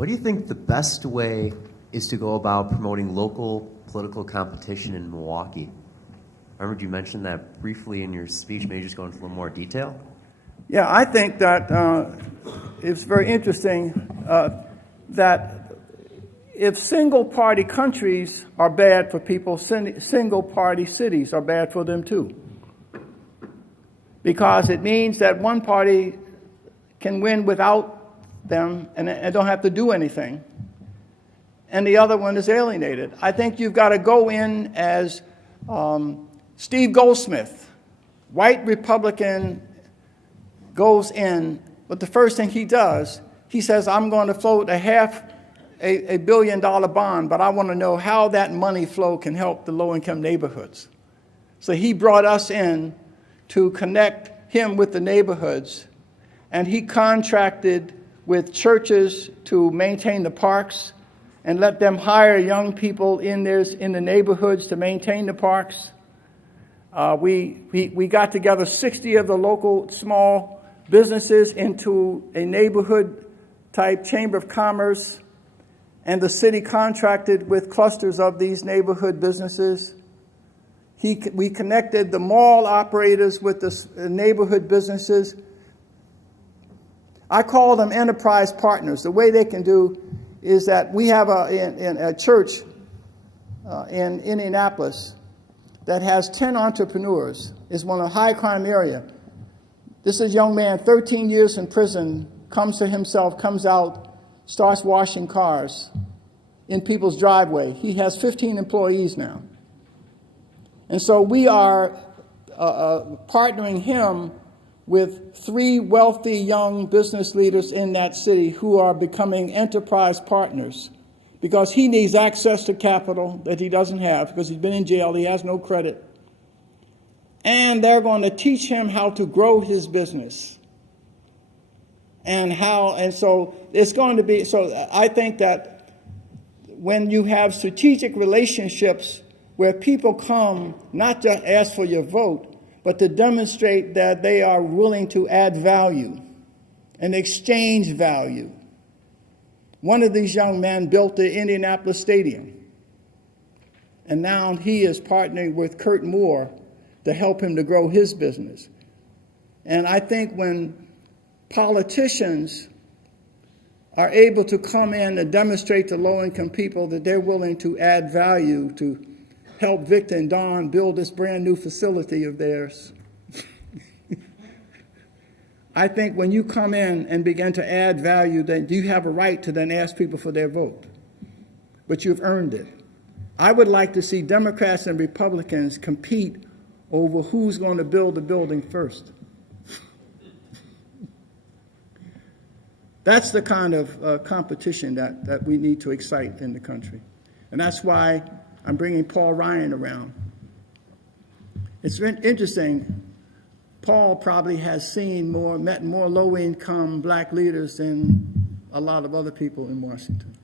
What do you think the best way is to go about promoting local political competition in Milwaukee? I remember you mentioned that briefly in your speech. Maybe just go into a little more detail. Yeah, I think that it's very interesting that if single-party countries are bad for people, single-party cities are bad for them too. Because it means that one party can win without them and don't have to do anything, and the other one is alienated. I think you've got to go in as Steve Goldsmith, white Republican, goes in, but the first thing he does, he says, I'm going to float a $1 billion bond, but I want to know how that money flow can help the low-income neighborhoods. So he brought us in to connect him with the neighborhoods, and he contracted with churches to maintain the parks and let them hire young people in the neighborhoods to maintain the parks. We got together 60 of the local small businesses into a neighborhood-type chamber of commerce, and the city contracted with clusters of these neighborhood businesses. We connected the mall operators with the neighborhood businesses. I call them enterprise partners. The way they can do is that we have a church in Indianapolis that has 10 entrepreneurs. It's one of a high crime area. This is a young man, 13 years in prison, comes to himself, comes out, starts washing cars in people's driveway. He has 15 employees now. And so we are partnering him with 3 wealthy young business leaders in that city who are becoming enterprise partners because he needs access to capital that he doesn't have because he's been in jail, he has no credit. And they're going to teach him how to grow his business. And so it's going to be, so I think that when you have strategic relationships where people come not to ask for your vote, but to demonstrate that they are willing to add value and exchange value. One of these young men built the Indianapolis Stadium, and now he is partnering with Kurt Moore to help him to grow his business. And I think when politicians are able to come in and demonstrate to low-income people that they're willing to add value to help Victor and Don build this brand new facility of theirs. I think when you come in and begin to add value, then you have a right to then ask people for their vote. But you've earned it. I would like to see Democrats and Republicans compete over who's going to build the building first. That's the kind of competition that we need to excite in the country. And that's why I'm bringing Paul Ryan around. It's interesting. Paul probably has met more low-income black leaders than a lot of other people in Washington.